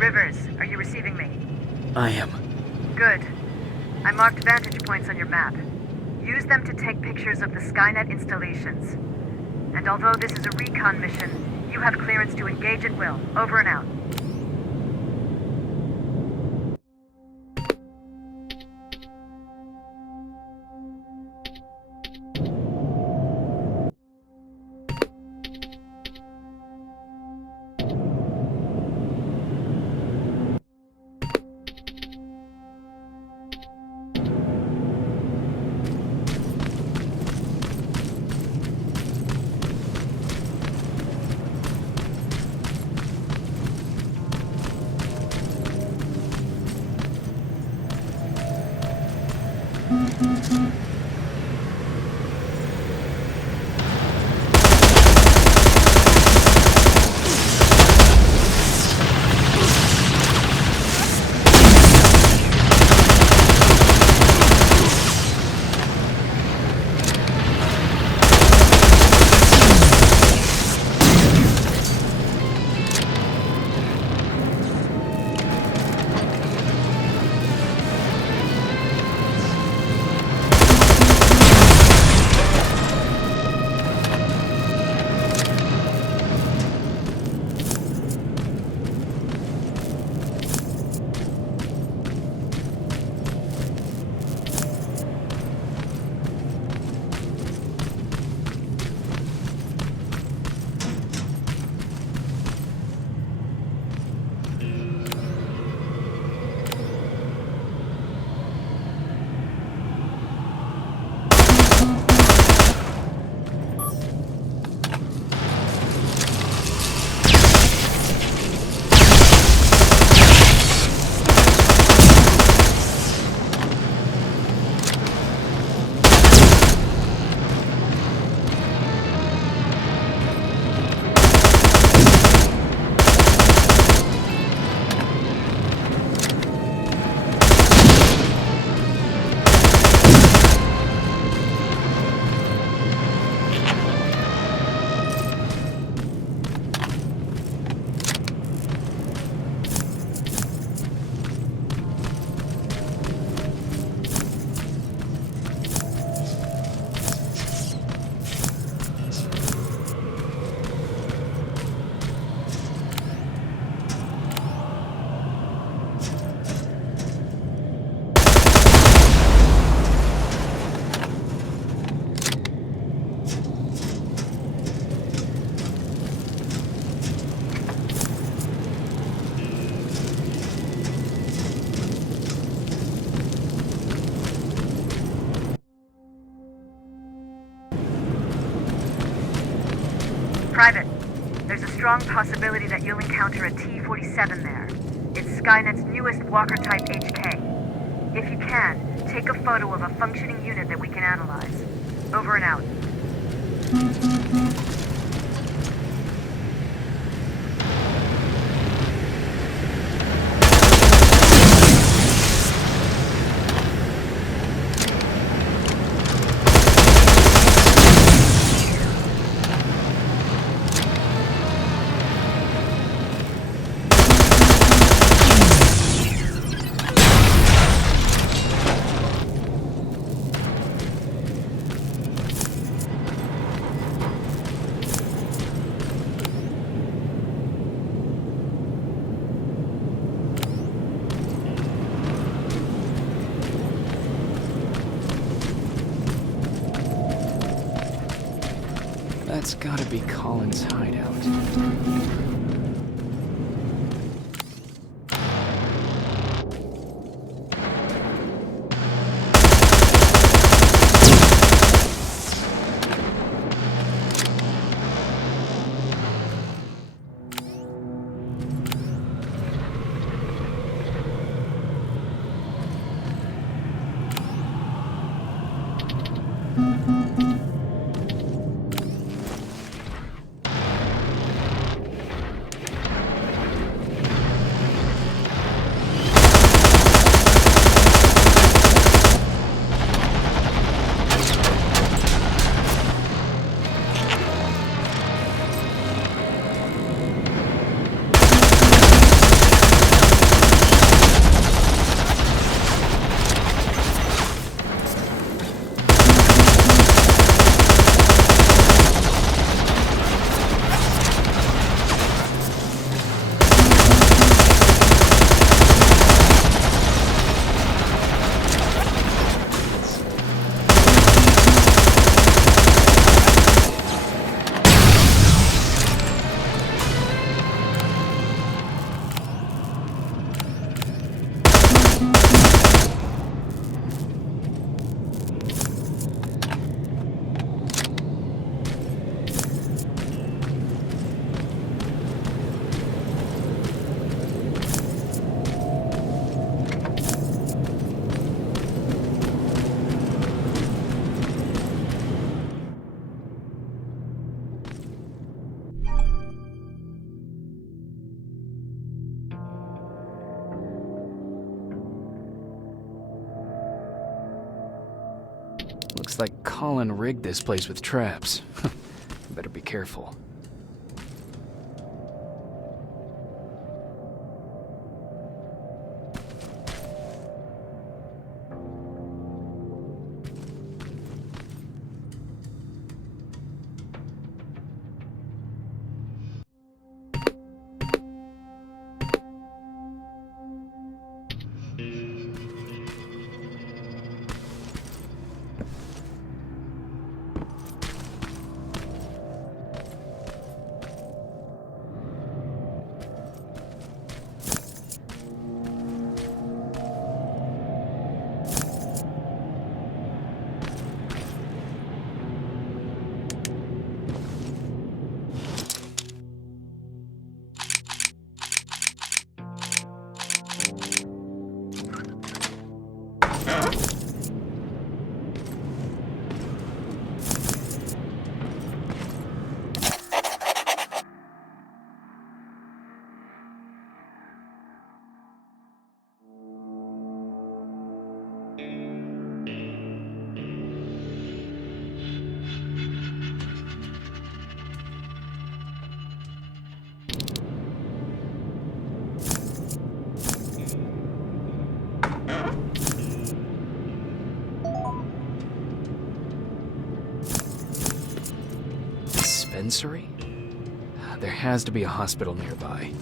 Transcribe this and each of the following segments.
Rivers, are you receiving me? I am. Good. I marked vantage points on your map. Use them to take pictures of the Skynet installations. And although this is a recon mission, you have clearance to engage at will. Over and out. Private, there's a strong possibility that you'll encounter a T-47 there. It's Skynet's newest Walker-type HK. If you can, take a photo of a functioning unit that we can analyze. Over and out. That's gotta be Colin's hideout. Looks like Colin rigged this place with traps. Better be careful. Dispensary? There has to be a hospital nearby.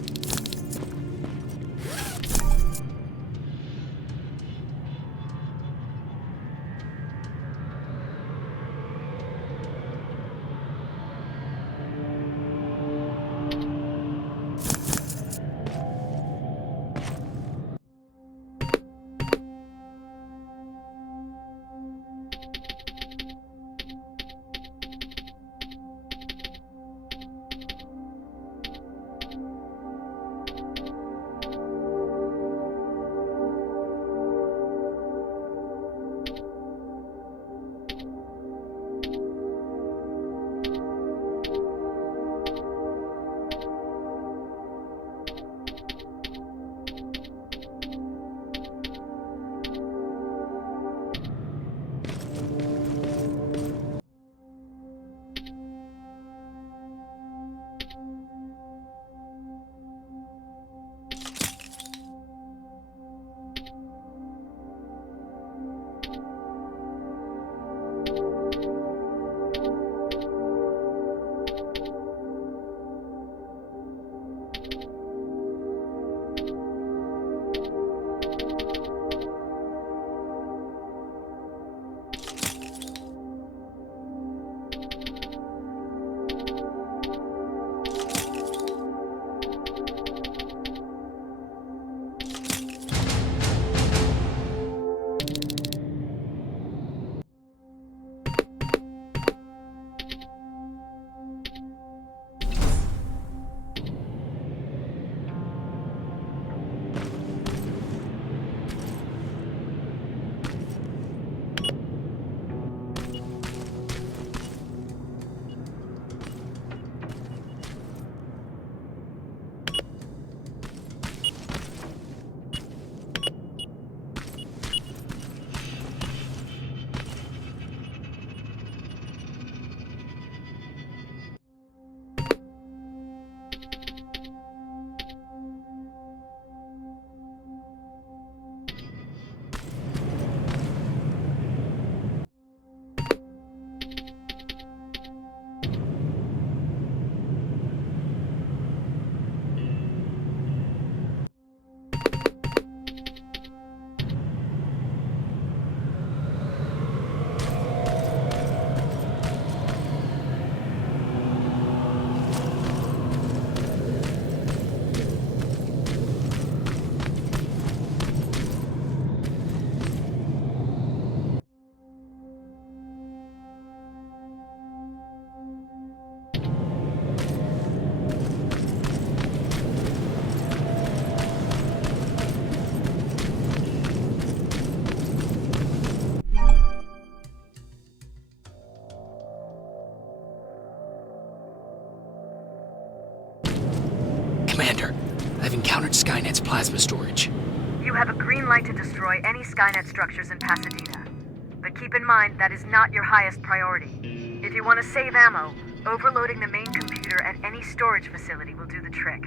Commander, I've encountered Skynet's plasma storage. You have a green light to destroy any Skynet structures in Pasadena. but keep in mind that is not your highest priority. If you want to save ammo, overloading the main computer at any storage facility will do the trick.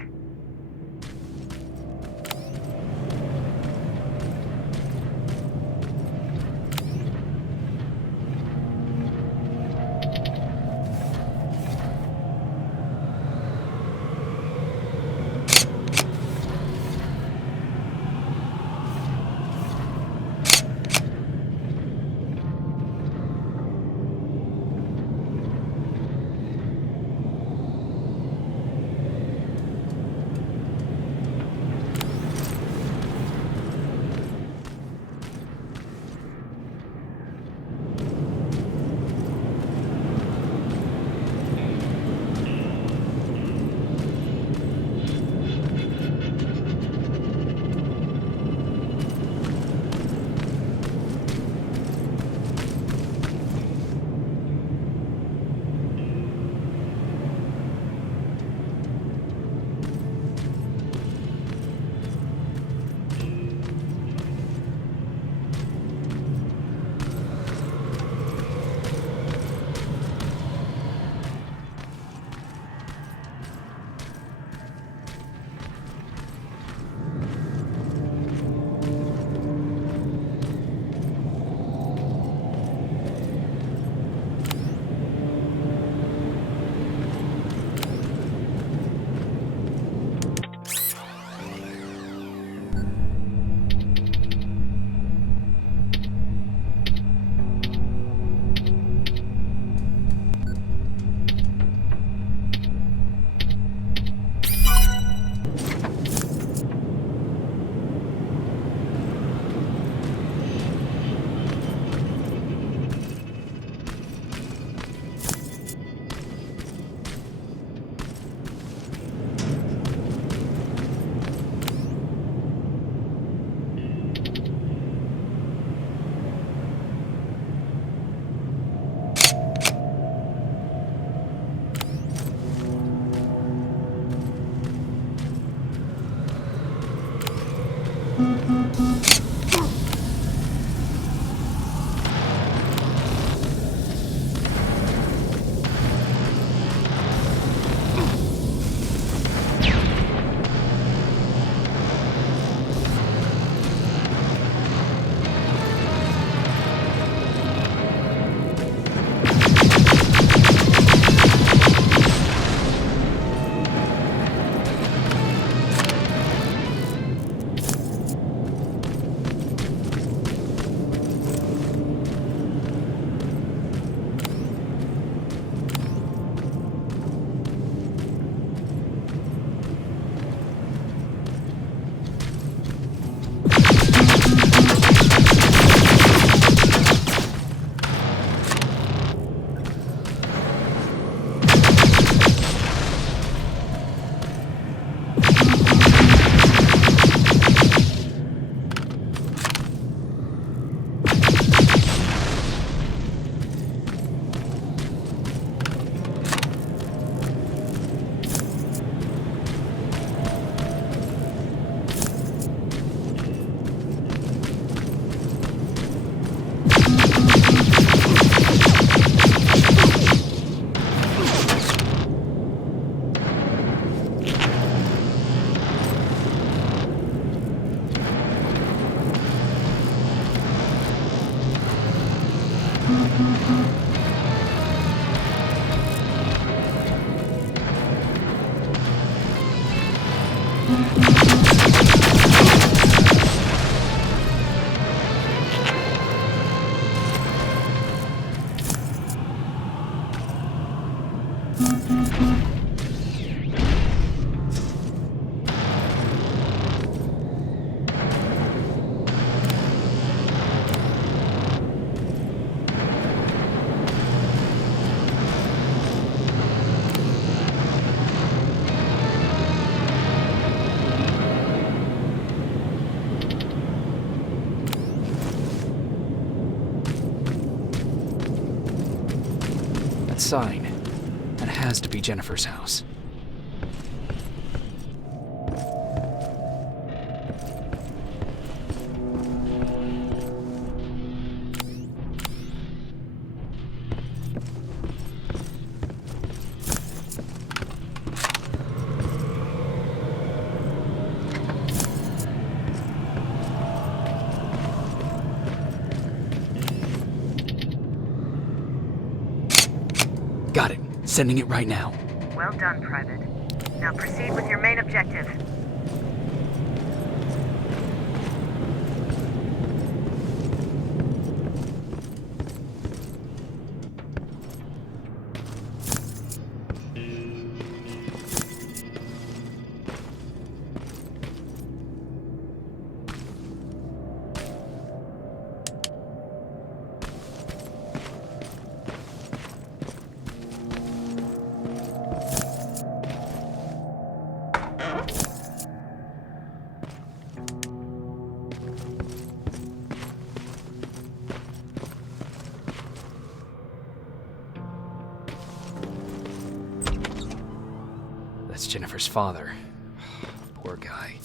Sign. That has to be Jennifer's house. Sending it right now. Well done, Private. Now proceed with your main objective. That's Jennifer's father. Poor guy.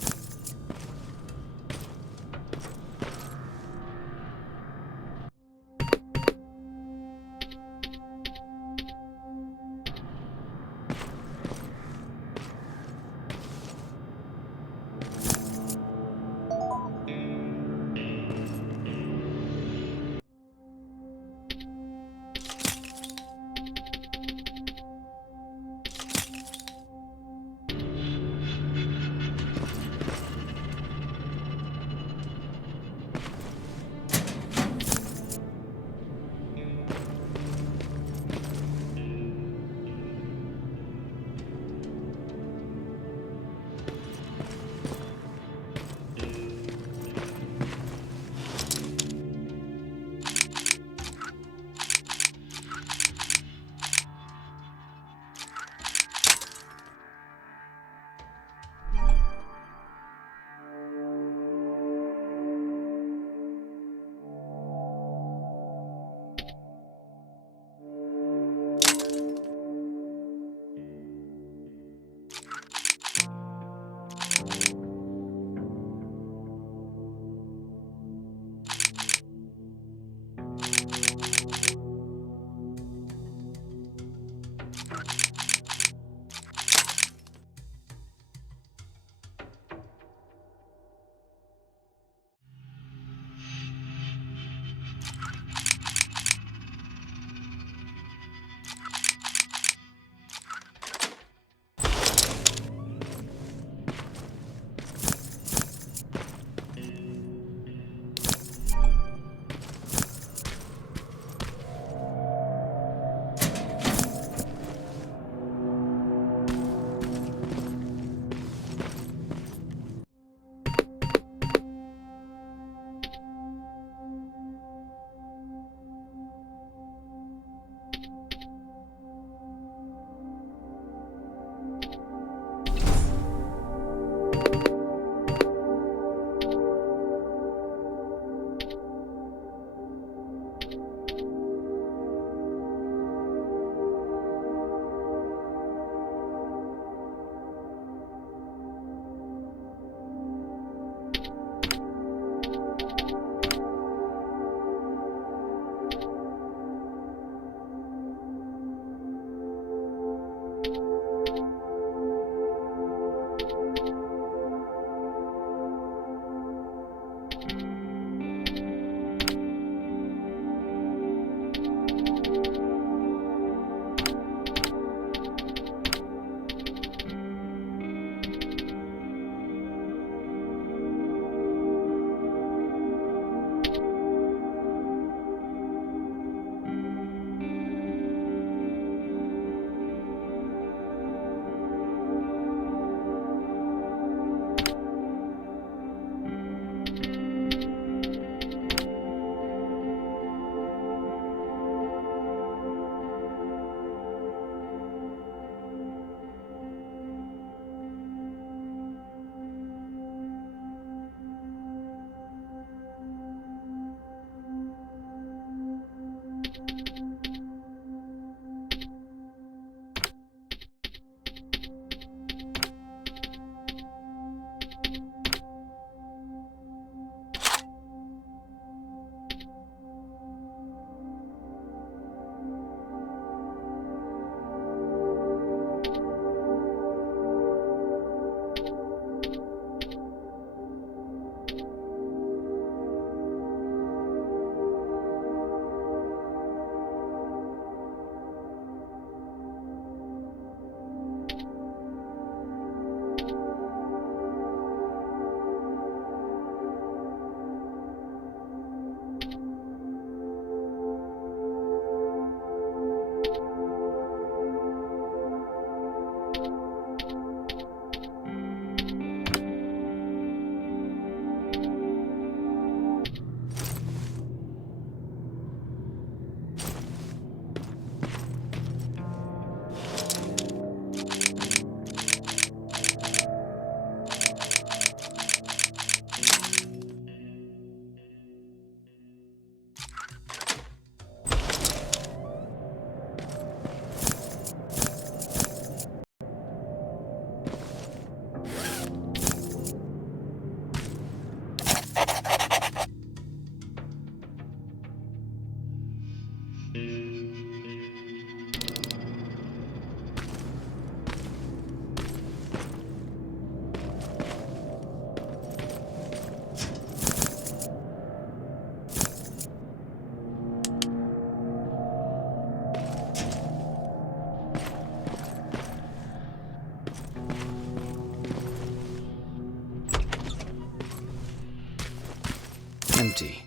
empty.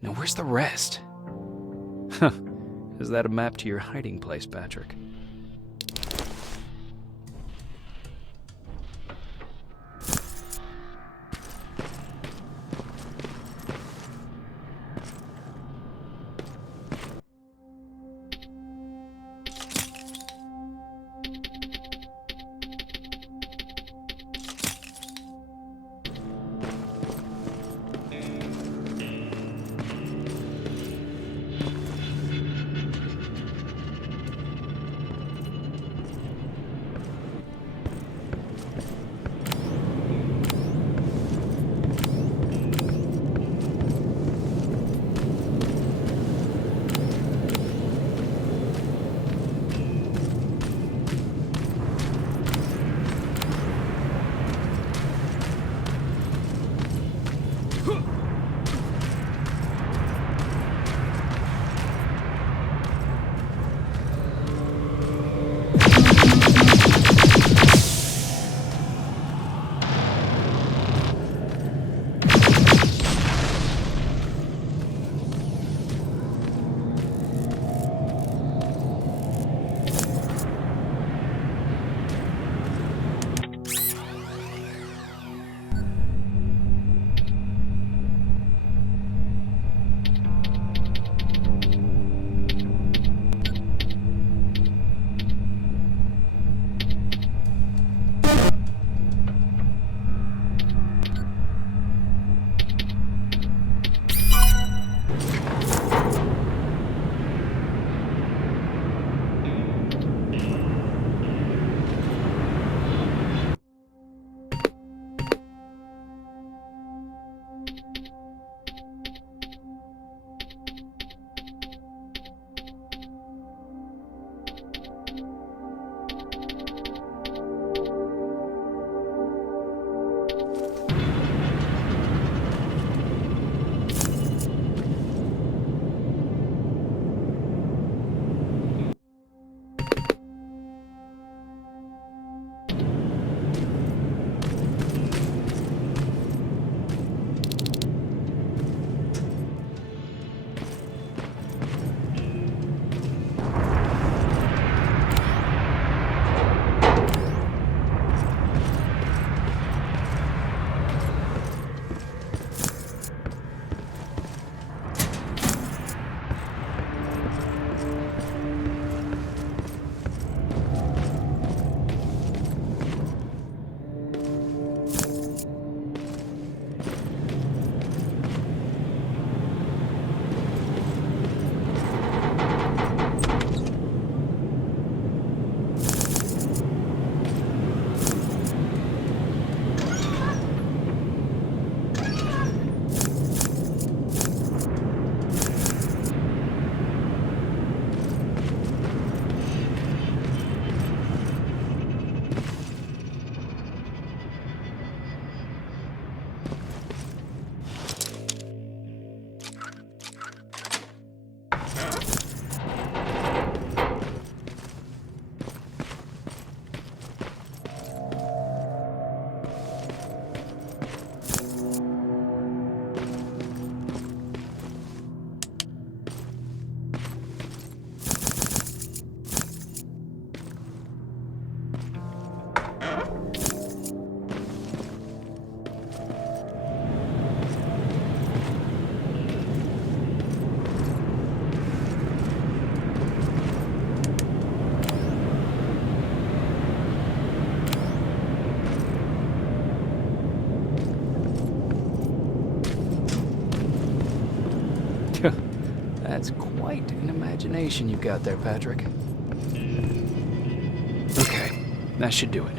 Now where's the rest? Huh. Is that a map to your hiding place, Patrick? That's quite an imagination you've got there, Patrick. Okay, that should do it.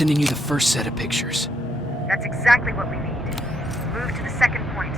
sending you the first set of pictures. That's exactly what we need. Move to the second point.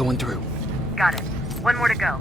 going through. Got it. One more to go.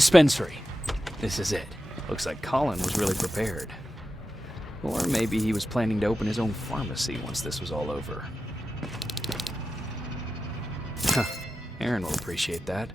Dispensary. This is it. Looks like Colin was really prepared. Or maybe he was planning to open his own pharmacy once this was all over. Huh. Aaron will appreciate that.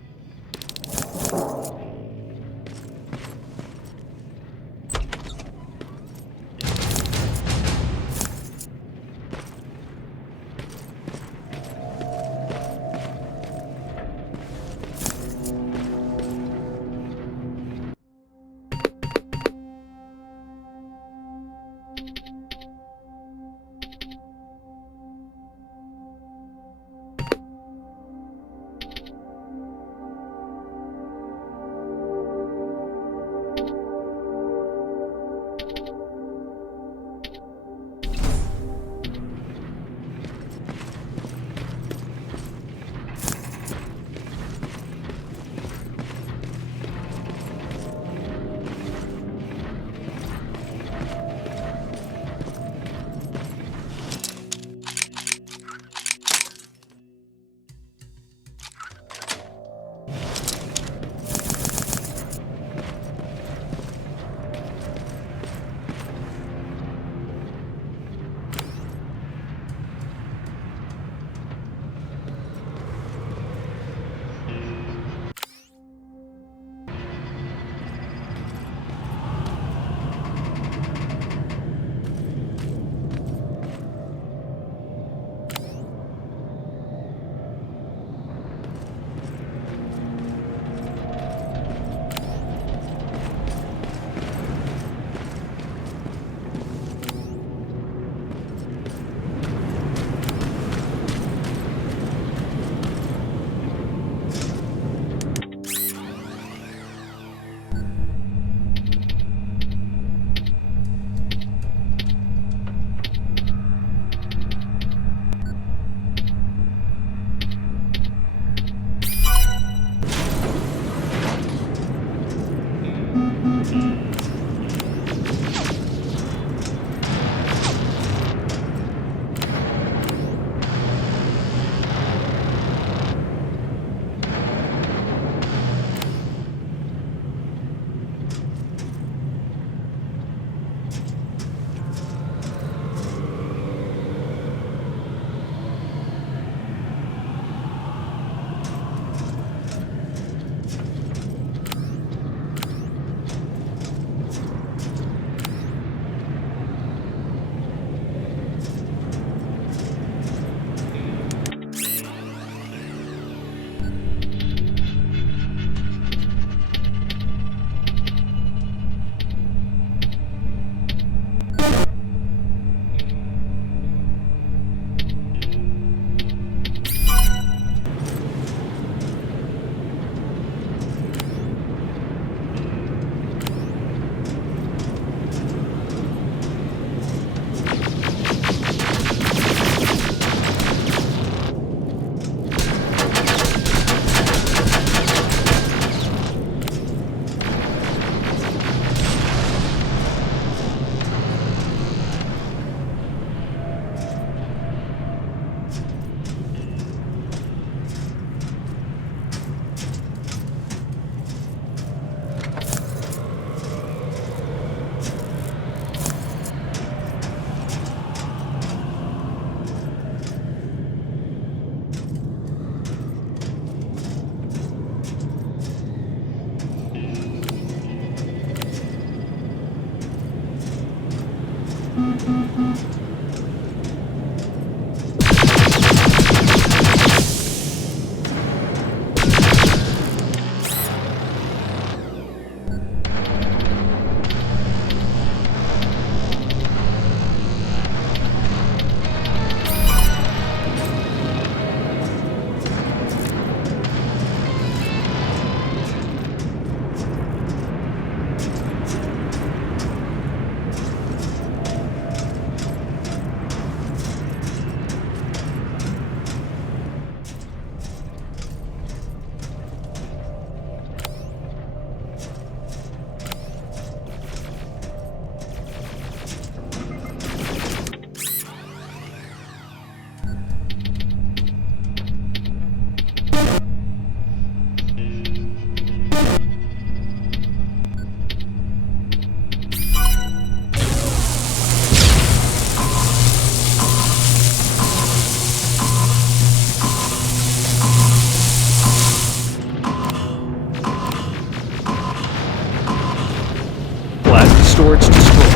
Storage destroyed.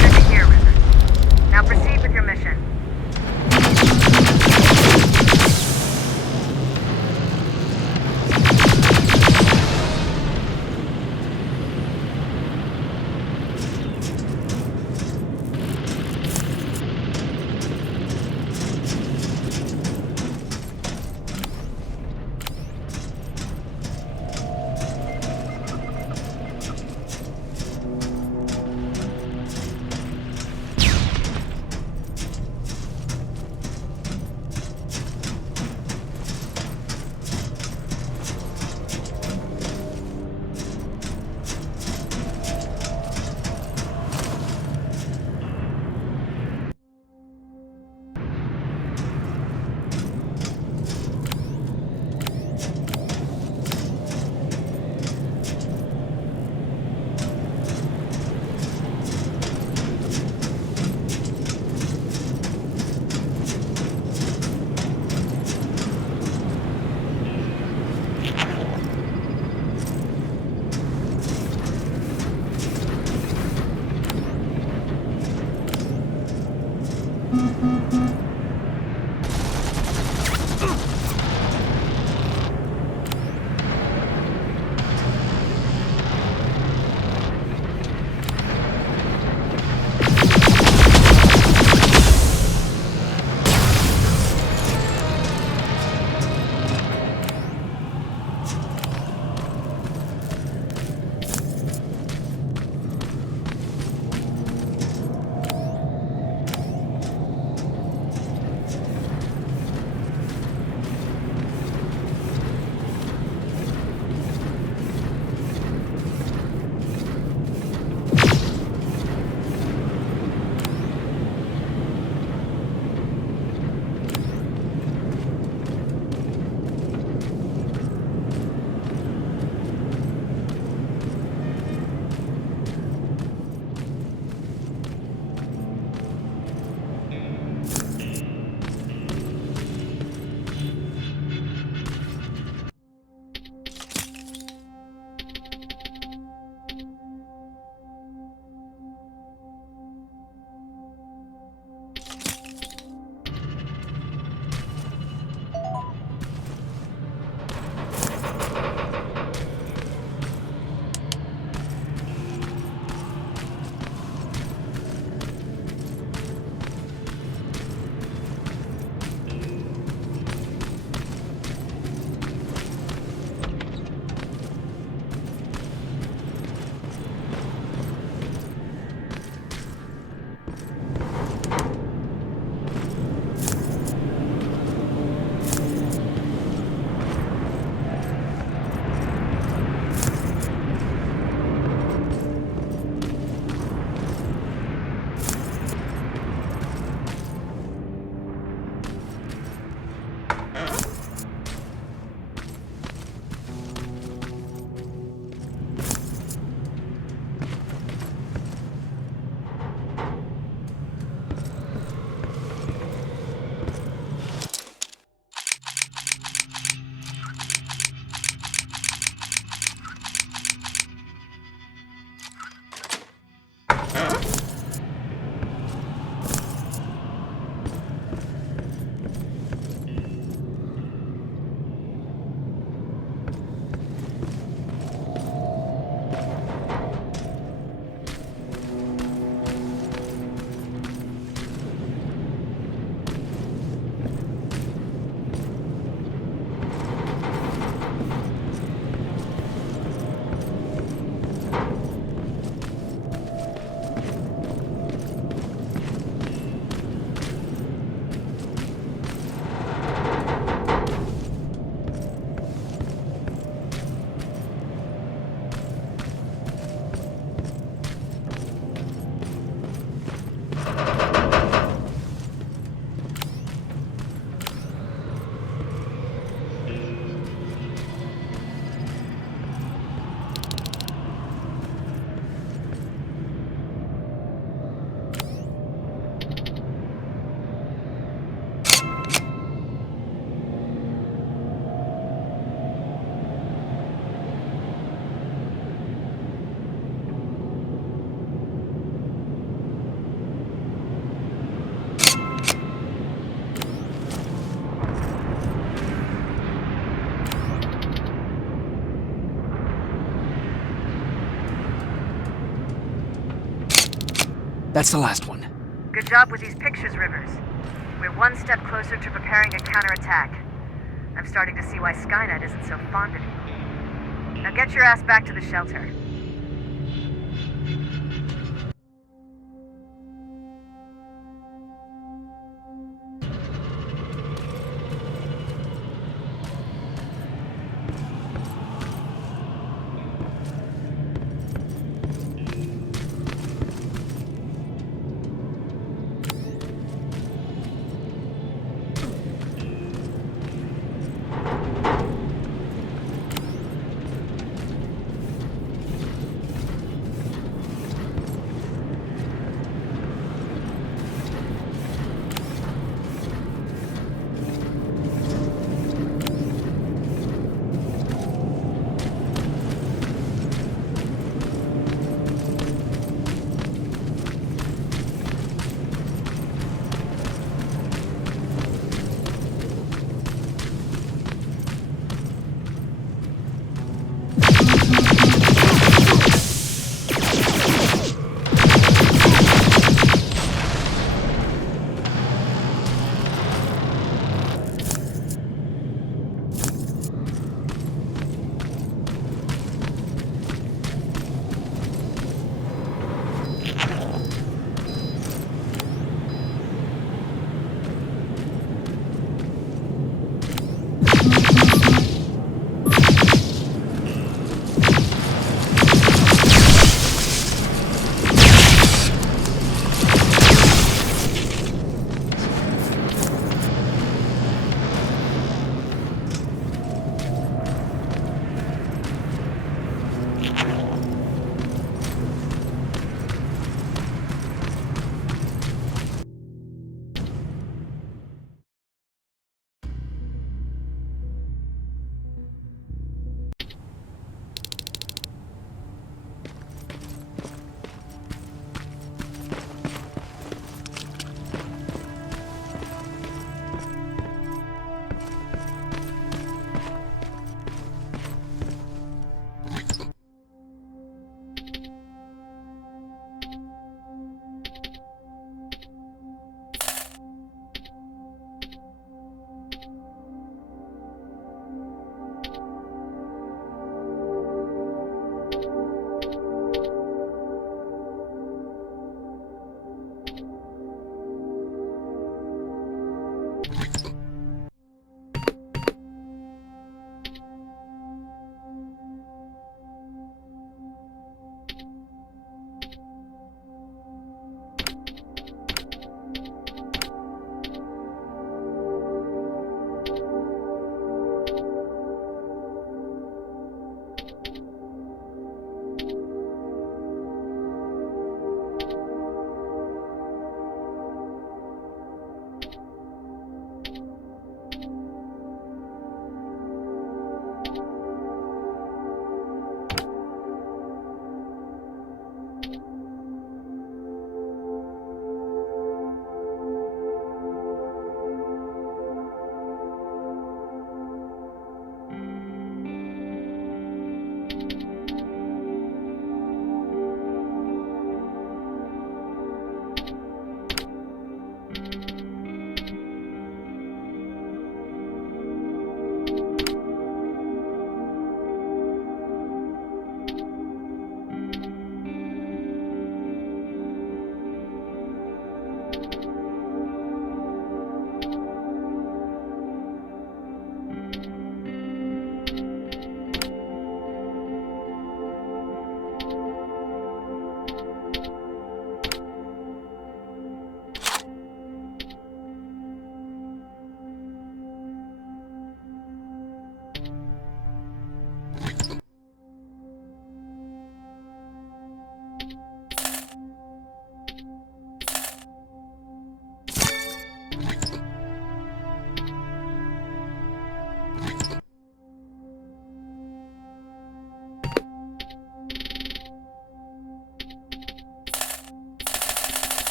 Good to hear, River. Now proceed with your mission. That's the last one. Good job with these pictures, Rivers. We're one step closer to preparing a counterattack. I'm starting to see why Skynet isn't so fond of you. Now get your ass back to the shelter.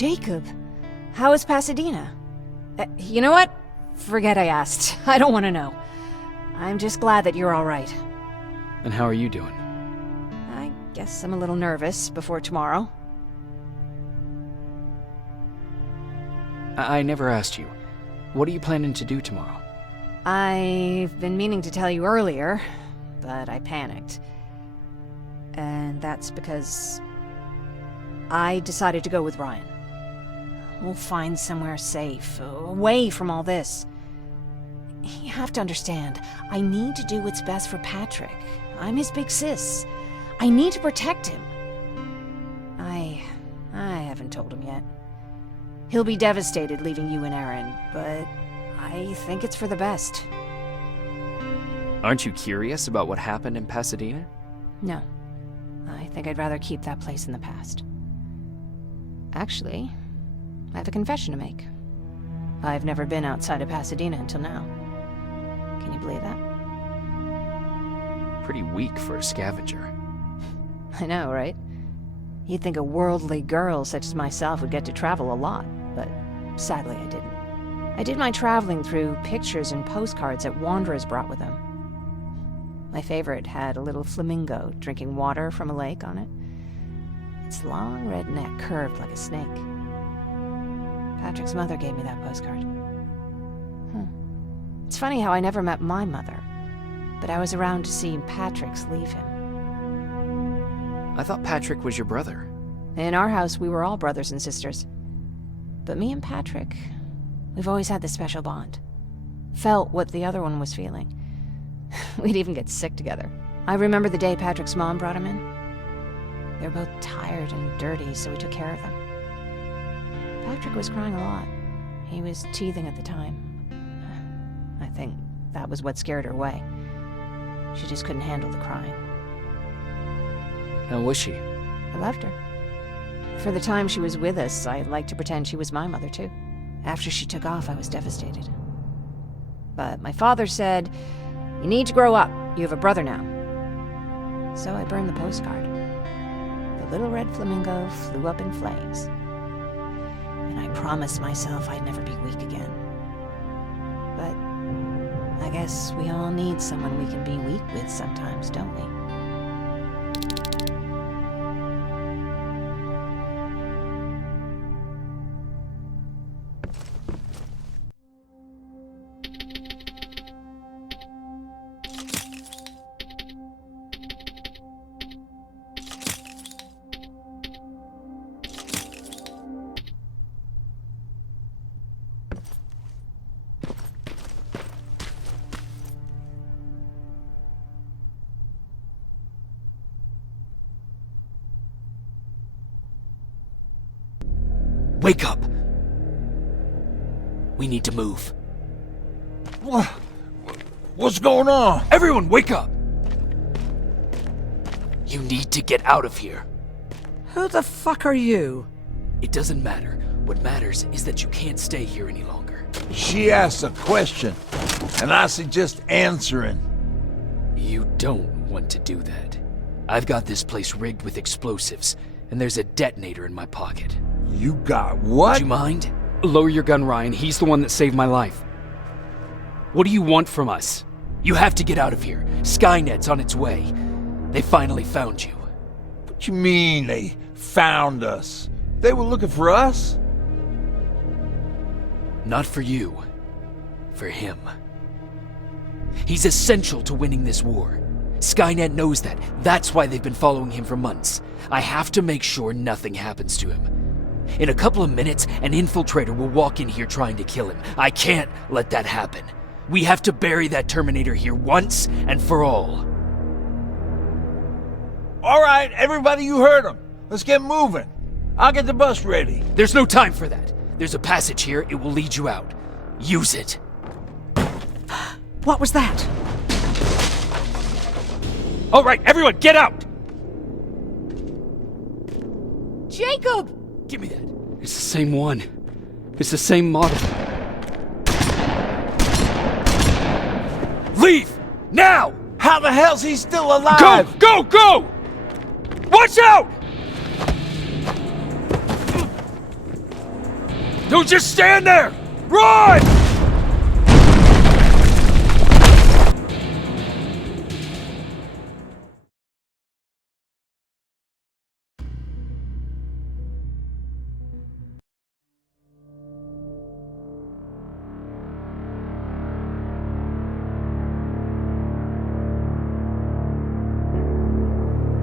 Jacob, how is Pasadena? You know what? Forget I asked. I don't want to know. I'm just glad that you're all right. And how are you doing? I guess I'm a little nervous before tomorrow. I never asked you. What are you planning to do tomorrow? I've been meaning to tell you earlier, but I panicked. And that's because I decided to go with Ryan. We'll find somewhere safe, away from all this. You have to understand, I need to do what's best for Patrick. I'm his big sis. I need to protect him. I haven't told him yet. He'll be devastated leaving you and Aaron, but I think it's for the best. Aren't you curious about what happened in Pasadena? No. I think I'd rather keep that place in the past. Actually, I have a confession to make. I've never been outside of Pasadena until now. Can you believe that? Pretty weak for a scavenger. I know, right? You'd think a worldly girl such as myself would get to travel a lot, but sadly I didn't. I did my traveling through pictures and postcards that wanderers brought with them. My favorite had a little flamingo drinking water from a lake on it. Its long red neck curved like a snake. Patrick's mother gave me that postcard. It's funny how I never met my mother, but I was around to see Patrick's leave him. I thought Patrick was your brother. In our house, we were all brothers and sisters. But me and Patrick, we've always had this special bond. Felt what the other one was feeling. We'd even get sick together. I remember the day Patrick's mom brought him in. They were both tired and dirty, so we took care of them. Patrick was crying a lot. He was teething at the time. I think that was what scared her away. She just couldn't handle the crying. How was she? I loved her. For the time she was with us, I liked to pretend she was my mother too. After she took off, I was devastated. But my father said, "You need to grow up. You have a brother now." So I burned the postcard. The little red flamingo flew up in flames. And I promised myself I'd never be weak again. But I guess we all need someone we can be weak with sometimes, don't we? Wake up! We need to move. What's going on? Everyone, wake up! You need to get out of here. Who the fuck are you? It doesn't matter. What matters is that you can't stay here any longer. She asked a question, and I suggest answering. You don't want to do that. I've got this place rigged with explosives, and there's a detonator in my pocket. You got what? Do you mind? Lower your gun, Ryan. He's the one that saved my life. What do you want from us? You have to get out of here. Skynet's on its way. They finally found you. What you mean they found us? They were looking for us? Not for you. For him. He's essential to winning this war. Skynet knows that. That's why they've been following him for months. I have to make sure nothing happens to him. In a couple of minutes, an infiltrator will walk in here trying to kill him. I can't let that happen. We have to bury that Terminator here once and for all. All right, everybody, you heard him. Let's get moving. I'll get the bus ready. There's no time for that. There's a passage here. It will lead you out. Use it. What was that? All right, everyone, get out! Jacob! Give me that. It's the same one. It's the same model. Leave! Now! How the hell's he still alive? Go! Go! Go! Watch out! Don't just stand there! Run!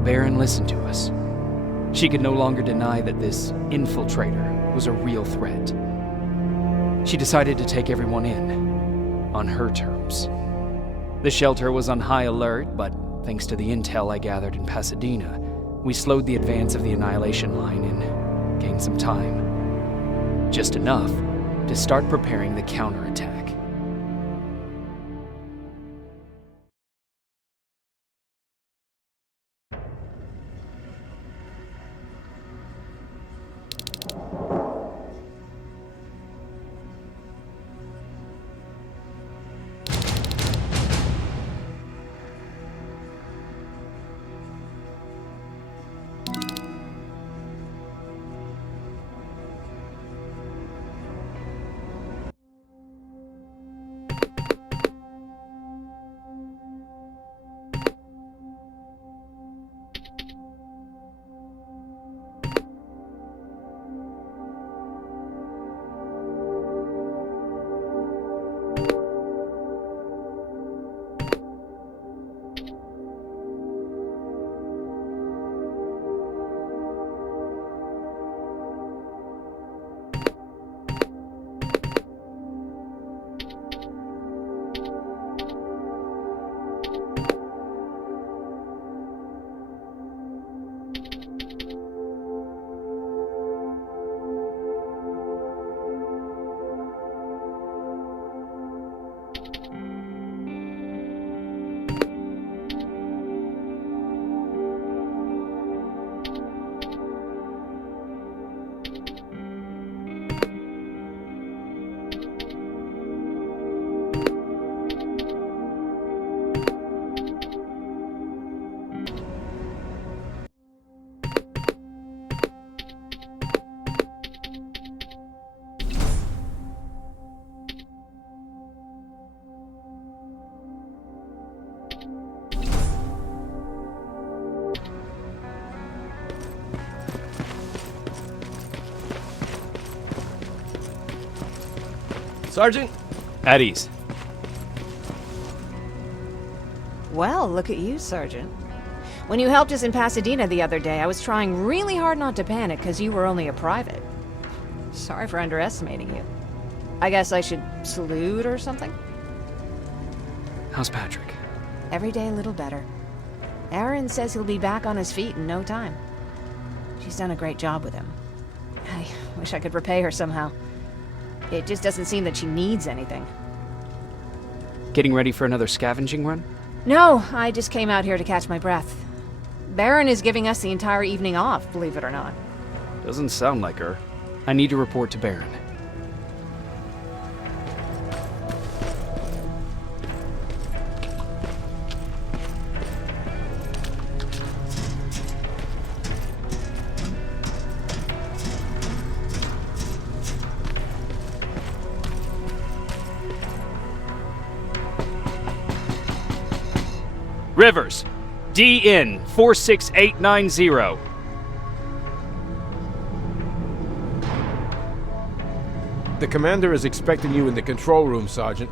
Baron listened to us. She could no longer deny that this infiltrator was a real threat. She decided to take everyone in, on her terms. The shelter was on high alert, but thanks to the intel I gathered in Pasadena, we slowed the advance of the Annihilation Line and gained some time. Just enough to start preparing the counterattack. Sergeant? At ease. Well, look at you, Sergeant. When you helped us in Pasadena the other day, I was trying really hard not to panic because you were only a private. Sorry for underestimating you. I guess I should salute or something? How's Patrick? Every day a little better. Aaron says he'll be back on his feet in no time. She's done a great job with him. I wish I could repay her somehow. It just doesn't seem that she needs anything. Getting ready for another scavenging run? No, I just came out here to catch my breath. Baron is giving us the entire evening off, believe it or not. Doesn't sound like her. I need to report to Baron. Rivers, DN 46890. The commander is expecting you in the control room, Sergeant.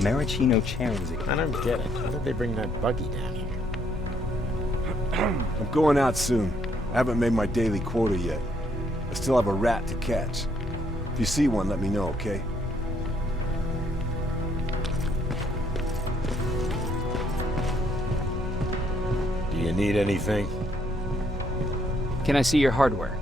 Maraschino cherries. I don't get it. How did they bring that buggy down here? I'm going out soon. I haven't made my daily quota yet. I still have a rat to catch. If you see one, let me know, okay? Do you need anything? Can I see your hardware?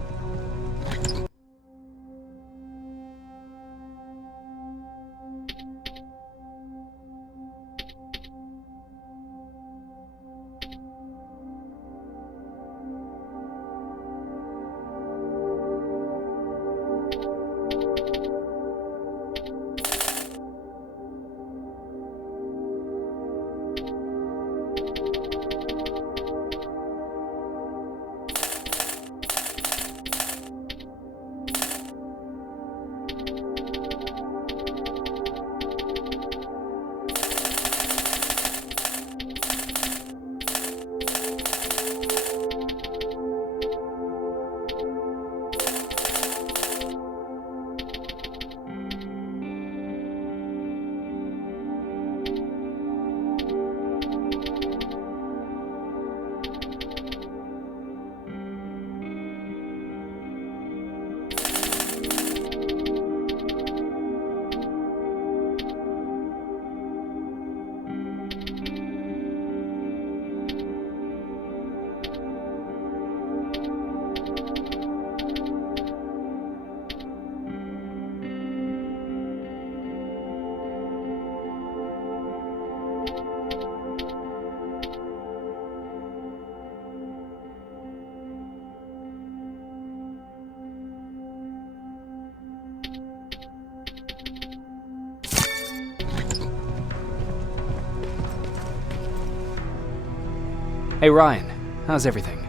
Hey Ryan, how's everything?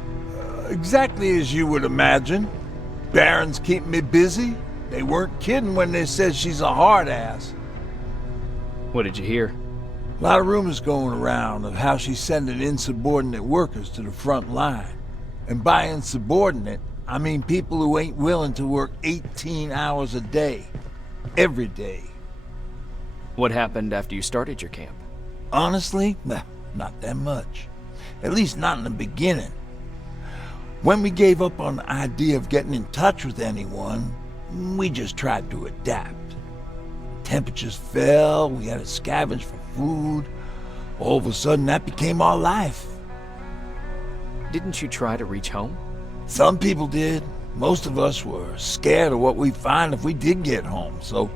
Exactly as you would imagine. Baron's keeping me busy. They weren't kidding when they said she's a hard ass. What did you hear? A lot of rumors going around of how she's sending insubordinate workers to the front line. And by insubordinate, I mean people who ain't willing to work 18 hours a day. Every day. What happened after you started your camp? Honestly, not that much. At least not in the beginning. When we gave up on the idea of getting in touch with anyone, we just tried to adapt. Temperatures fell, we had to scavenge for food. All of a sudden, that became our life. Didn't you try to reach home? Some people did. Most of us were scared of what we'd find if we did get home, so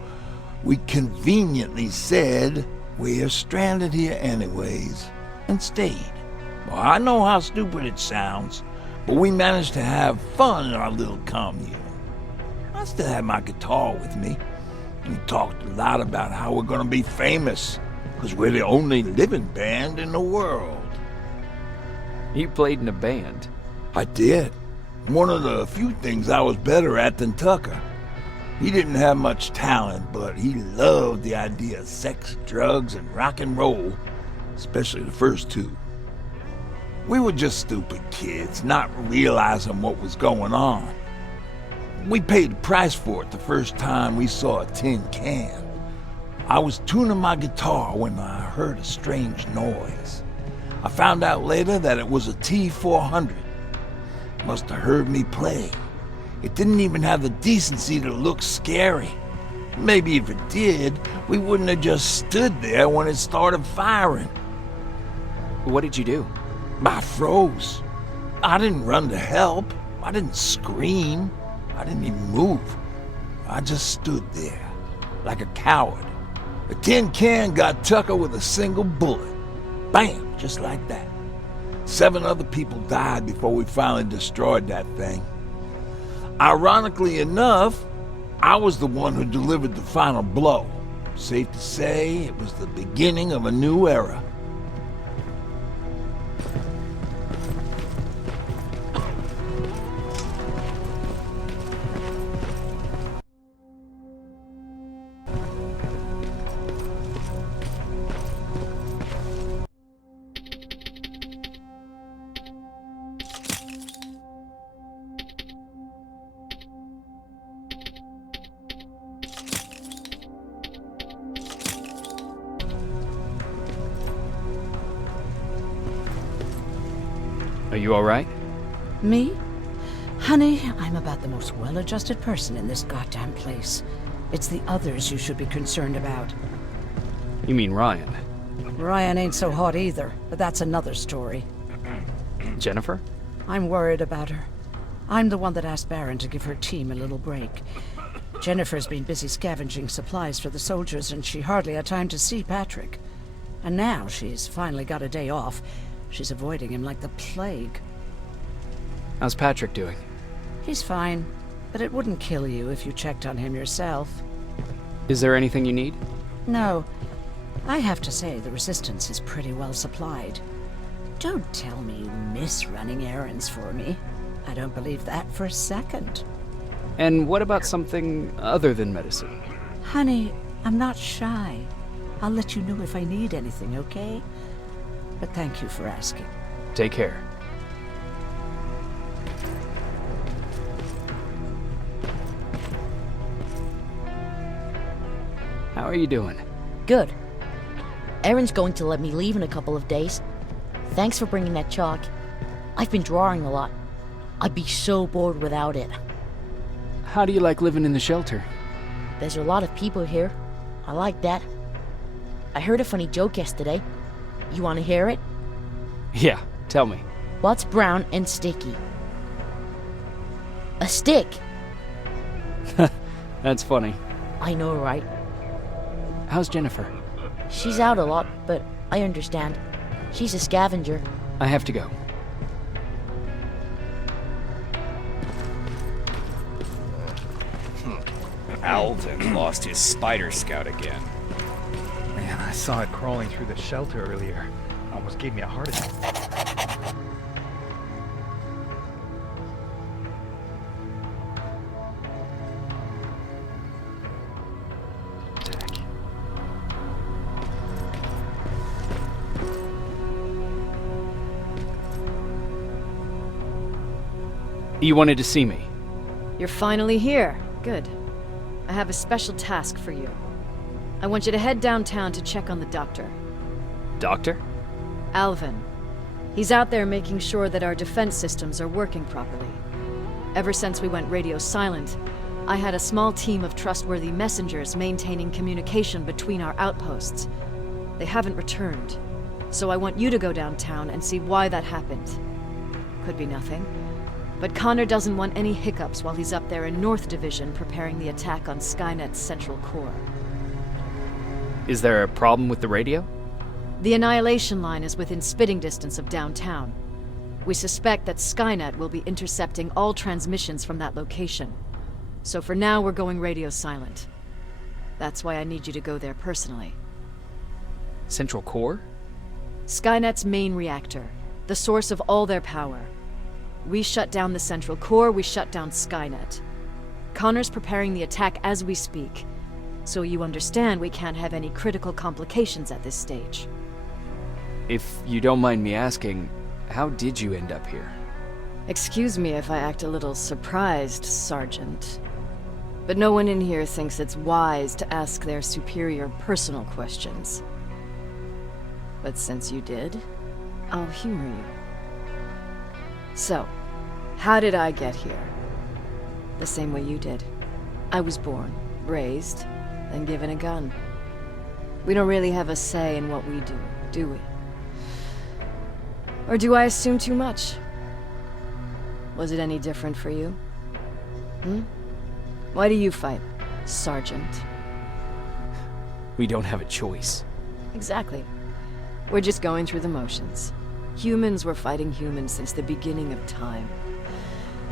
we conveniently said, we're stranded here anyways, and stayed. Well, I know how stupid it sounds, but we managed to have fun in our little commune. I still had my guitar with me. We talked a lot about how we're gonna be famous, because we're the only living band in the world. You played in a band. I did. One of the few things I was better at than Tucker. He didn't have much talent, but he loved the idea of sex, drugs, and rock and roll, especially the first two. We were just stupid kids, not realizing what was going on. We paid the price for it the first time we saw a tin can. I was tuning my guitar when I heard a strange noise. I found out later that it was a T-400. Must have heard me play. It didn't even have the decency to look scary. Maybe if it did, we wouldn't have just stood there when it started firing. What did you do? I froze. I didn't run to help. I didn't scream. I didn't even move. I just stood there, like a coward. The tin can got Tucker with a single bullet. Bam! Just like that. 7 other people died before we finally destroyed that thing. Ironically enough, I was the one who delivered the final blow. Safe to say, it was the beginning of a new era. Are you alright? Me? Honey, I'm about the most well-adjusted person in this goddamn place. It's the others you should be concerned about. You mean Ryan? Ryan ain't so hot either, but that's another story. Jennifer? I'm worried about her. I'm the one that asked Baron to give her team a little break. Jennifer's been busy scavenging supplies for the soldiers, and she hardly had time to see Patrick. And now she's finally got a day off. She's avoiding him like the plague. How's Patrick doing? He's fine, but it wouldn't kill you if you checked on him yourself. Is there anything you need? No. I have to say the Resistance is pretty well supplied. Don't tell me you miss running errands for me. I don't believe that for a second. And what about something other than medicine? Honey, I'm not shy. I'll let you know if I need anything, okay? But thank you for asking. Take care. How are you doing? Good. Erin's going to let me leave in a couple of days. Thanks for bringing that chalk. I've been drawing a lot. I'd be so bored without it. How do you like living in the shelter? There's a lot of people here. I like that. I heard a funny joke yesterday. You want to hear it? Yeah, tell me. What's brown and sticky? A stick! That's funny. I know, right? How's Jennifer? She's out a lot, but I understand. She's a scavenger. I have to go. Alvin lost his spider scout again. Man, I saw it crawling through the shelter earlier. Almost gave me a heart attack. You wanted to see me? You're finally here. Good. I have a special task for you. I want you to head downtown to check on the doctor. Doctor? Alvin. He's out there making sure that our defense systems are working properly. Ever since we went radio silent, I had a small team of trustworthy messengers maintaining communication between our outposts. They haven't returned, so I want you to go downtown and see why that happened. Could be nothing, but Connor doesn't want any hiccups while he's up there in North Division preparing the attack on Skynet's central core. Is there a problem with the radio? The Annihilation Line is within spitting distance of downtown. We suspect that Skynet will be intercepting all transmissions from that location. So for now, we're going radio silent. That's why I need you to go there personally. Central core? Skynet's main reactor, the source of all their power. We shut down the central core, we shut down Skynet. Connor's preparing the attack as we speak, so you understand we can't have any critical complications at this stage. If you don't mind me asking, how did you end up here? Excuse me if I act a little surprised, Sergeant. But no one in here thinks it's wise to ask their superior personal questions. But since you did, I'll humor you. So, how did I get here? The same way you did. I was born, raised, and given a gun. We don't really have a say in what we do we? Or do I assume too much? Was it any different for you? Why do you fight, Sergeant? We don't have a choice. Exactly. We're just going through the motions. Humans were fighting humans since the beginning of time.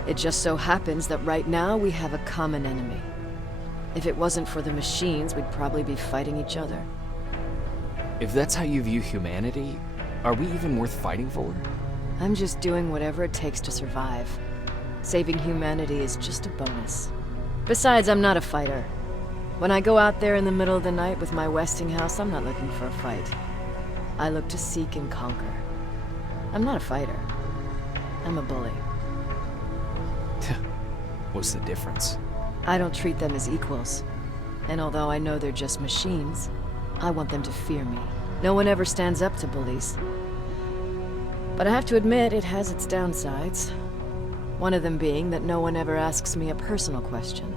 It just so happens that right now we have a common enemy. If it wasn't for the machines, we'd probably be fighting each other. If that's how you view humanity, are we even worth fighting for? I'm just doing whatever it takes to survive. Saving humanity is just a bonus. Besides, I'm not a fighter. When I go out there in the middle of the night with my Westinghouse, I'm not looking for a fight. I look to seek and conquer. I'm not a fighter. I'm a bully. What's the difference? I don't treat them as equals. And although I know they're just machines, I want them to fear me. No one ever stands up to bullies. But I have to admit, it has its downsides. One of them being that no one ever asks me a personal question.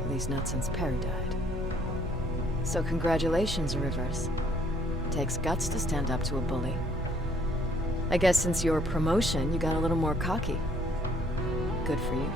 At least not since Perry died. So congratulations, Rivers. Takes guts to stand up to a bully. I guess since your promotion, you got a little more cocky. Good for you.